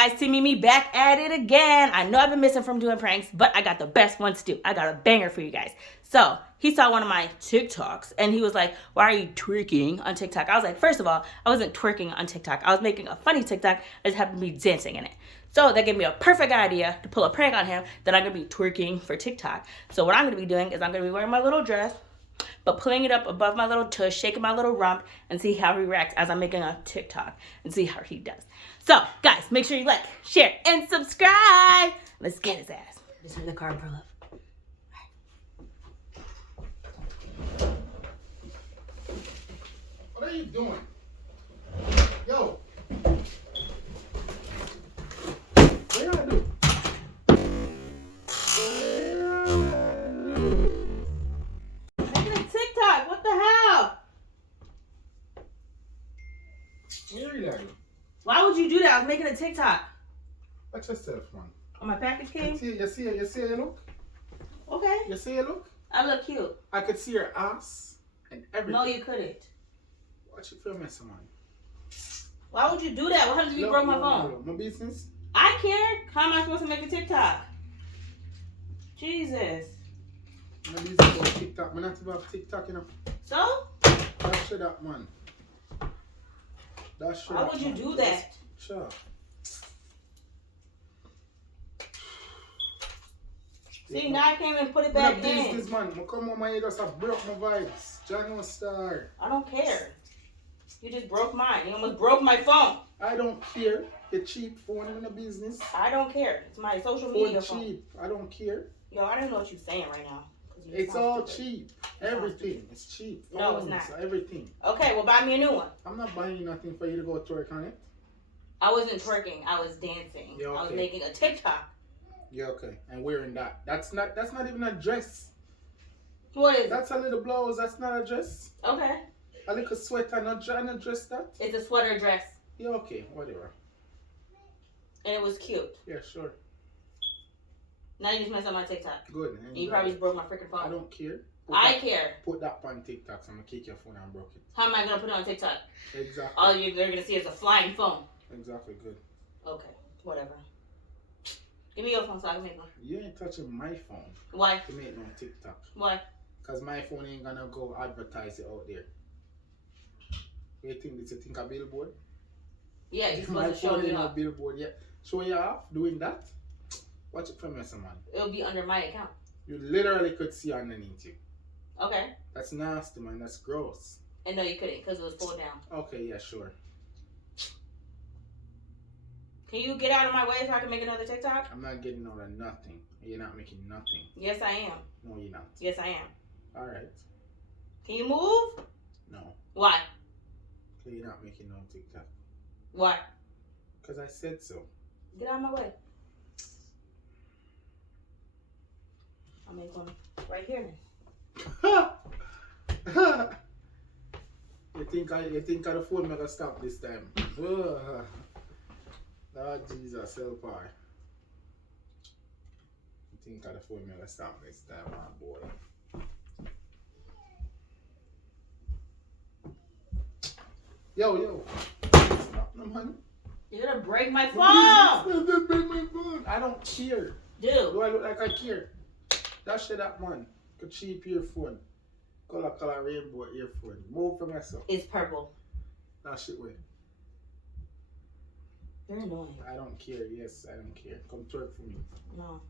guys, see me back at it again. I know I've been missing from doing pranks, but I got the best ones too. I got a banger for you guys. So he saw one of my TikToks and he was like, why are you twerking on TikTok? I was like, first of all, I wasn't twerking on TikTok. I was making a funny TikTok. I just happened to be dancing in it. So that gave me a perfect idea to pull a prank on him that I'm going to be twerking for TikTok. So what I'm going to be doing is I'm going to be wearing my little dress, but pulling it up above my little tush, shaking my little rump, and see how he reacts as I'm making a TikTok and see how he does. So, guys, make sure you like, share, and subscribe. Let's get his ass. Just turn the car and pull up. What are you doing? Yo. What you gonna do? Making a TikTok. What the hell? What are you doing? Why would you do that? I was making a TikTok. Watch yourself, man. Oh, my package came? You see you look? Okay. You see you look? I look cute. I could see your ass and everything. No, you couldn't. Watch it for a mess, man. Why would you do that? What happens if you broke my phone? My business? I care. How am I supposed to make a TikTok? Jesus. My business about TikTok. I'm not even have TikTok, you know. So? That's shut up, man. That's shut Why up, would you man. do that? Sure. See, now I can't even put it back in. Business, man. I come on my head, just have broke my vibes. John Star. I don't care. You just broke mine. You almost broke my phone. I don't care. The cheap phone in the business. I don't care. It's my social media phone. phone. Cheap. I don't care. Yo, I don't know what you're saying right now. It's all cheap. Everything. It's cheap. No, it's not. Everything. Okay, well, buy me a new one. I'm not buying nothing for you to go twerk on it. I wasn't twerking. I was dancing. Yeah, okay. I was making a TikTok. Yeah, okay. And wearing that. That's not even a dress. What is it? That's a little blouse. That's not a dress. Okay. A little sweater, not a dress that. It's a sweater dress. Yeah, okay. Whatever. And it was cute. Yeah, sure. Now you just messed up my TikTok. Good. And you probably just broke my freaking phone. I don't care. I care. Put that on TikTok, so I'm going to kick your phone and broke it. How am I going to put it on TikTok? Exactly. All they're going to see is a flying phone. Exactly, good. Okay, whatever. Give me your phone so I can make one. You ain't touching my phone. Why? To make no TikTok. Why? Because my phone ain't going to go advertise it out there. You think this? You think a billboard? Yeah, you're supposed my to show phone me ain't no off. billboard yet. Show you off doing that? Watch it for me, man. It'll be under my account. You literally could see underneath you. Okay. That's nasty, man. That's gross. And no, you couldn't because it was pulled down. Okay, yeah, sure. Can you get out of my way so I can make another TikTok? I'm not getting out of nothing. You're not making nothing. Yes, I am. No, you're not. Yes, I am. All right. Can you move? No. Why? Okay, you're not making no TikTok. Why? Because I said so. Get out of my way. I'll make one right here then. You think the phone may stop this time? Lord Jesus, help her. You think the phone may stop this time, my boy? Yo. Stop no, man. You're gonna break my phone! Break my phone. I don't care. Dude. Do I look like I care? That shit up, man. A cheap earphone. Color rainbow earphone. Move from yourself. It's purple. That shit way. You're annoying. I don't care. Yes, I don't care. Come twerk for me. No.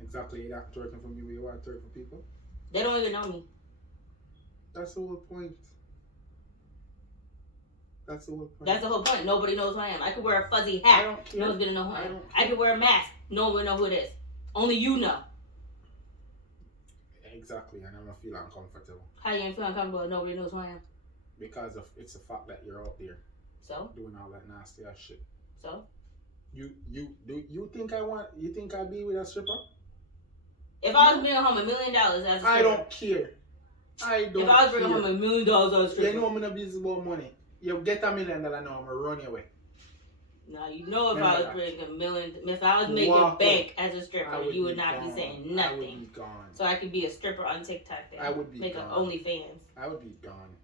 Exactly. You're not twerking for me where you want to twerk for people. They don't even know me. That's the whole point. That's the whole point. That's the whole point. Nobody knows who I am. I could wear a fuzzy hat. I don't care. No one's gonna know who I am. I could wear a mask. No one will know who it is. Only you know. Exactly, and I'm gonna feel uncomfortable. How you gonna feel uncomfortable if nobody knows who I am? Because of it's the fact that you're out there. So? Doing all that nasty ass shit. So? You think I'd be with a stripper? If I was bringing home $1 million as a stripper. I don't care. If I was bringing home $1 million as a stripper. You know I'm not busy about money. You get $1 million now, I'm gonna run your way. Now you know if I was bringing $1 million, if I was making bank as a stripper, you would not be saying nothing. I would be gone. So I could be a stripper on TikTok then. I would be make gone. Make an OnlyFans. I would be gone.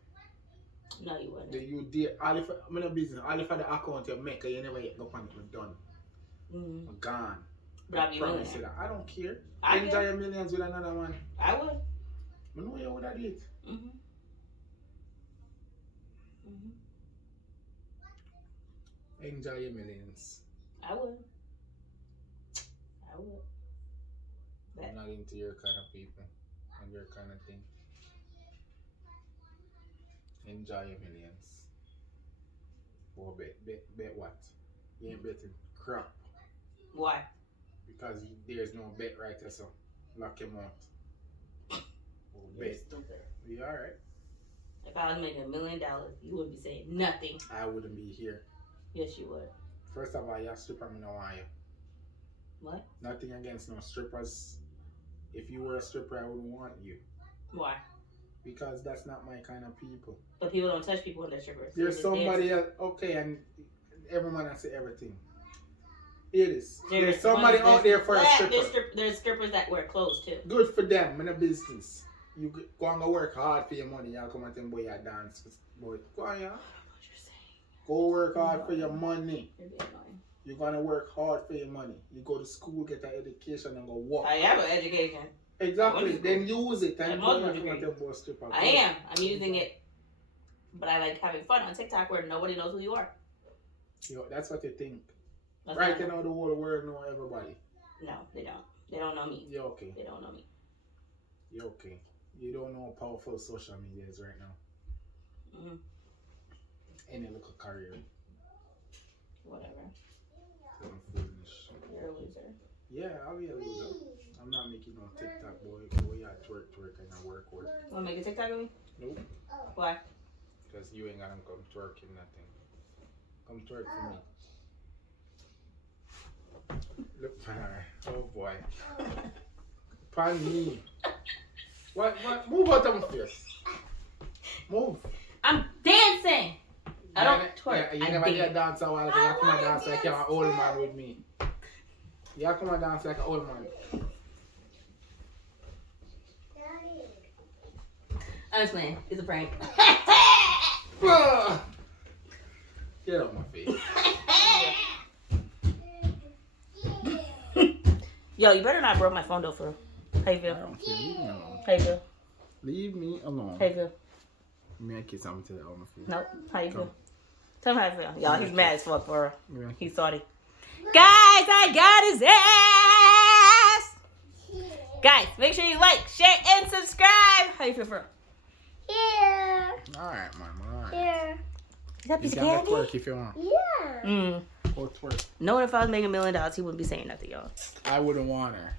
No, you wouldn't. You did all if I'm in a business, all if the account you make, you never yet go on it, done. I'm gone. But I'll be a promise you millionaire. that. I don't care. I Enjoy get your millions with another man. I would. I know you would have did. Mm-hmm. Mm-hmm. Enjoy your millions. I would. I would. I'm not into your kind of people and your kind of thing. Enjoy your millions. Or bet what? You ain't betting crap. Why? Because there's no bet right there, so lock him out. Or You're bet. stupid. You alright? If I was making $1 million, you wouldn't be saying nothing. I wouldn't be here. Yes, you would. First of all, you're a stripper, I don't want you. What? Nothing against no strippers. If you were a stripper, I wouldn't want you. Why? Because that's not my kind of people. But people don't touch people when they're strippers. There's somebody else, okay, and every man has to say everything. It is. There's somebody out there for a stripper. There's strippers that wear clothes too. Good for them in a business. You go and go work hard for your money. Y'all come and tell me, boy, you dance. Boy, go on, yeah. Go work hard for your money. You're being annoying. You're going to work hard for your money. You go to school, get an education, and go work. I have an education. Exactly. Then use it. And I am. I'm using it. But I like having fun on TikTok where nobody knows who you are. Yo, that's what they think. That's right now, the whole world know everybody. No, they don't. They don't know me. You're okay. They don't know me. You're okay. You don't know how powerful social media is right now. Mm-hmm. Any little career. Whatever. I'm foolish. You're a loser. Yeah, I'll be a loser. I'm not making no TikTok, boy. Boy, I twerk and I work. Want to make a TikTok with me? Nope. Why? Because you ain't gonna come twerking nothing. Come twerk for me. Look, oh boy. Pardon me. What? Move out of my face. Move. I'm dancing. I don't twerk. Yeah, you never did dance a while ago. You come and dance like you're an old man with me. You come and dance like an old man. I'm just playing. It's a prank. Get out my face. Yo, you better not broke my phone though, for real. How you feel? I don't care. Leave me alone. How you feel? Leave me alone. How you feel? Let me kiss something to that on my face. Nope. How you feel? Tell me how you feel. Y'all, he's mad as fuck for Yeah. He's salty. Guys, I got his ass! Guys, make sure you like, share, and subscribe. How you feel for real? Yeah. Alright, man. Alright. Yeah. Is that a piece You of can candy? twerk if you want. Yeah. Go twerk. Knowing if I was making $1 million, he wouldn't be saying nothing, y'all. I wouldn't want her.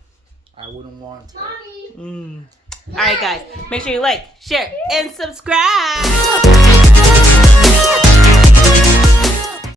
I wouldn't want her. Mommy. Alright, guys, make sure you like, share, and subscribe.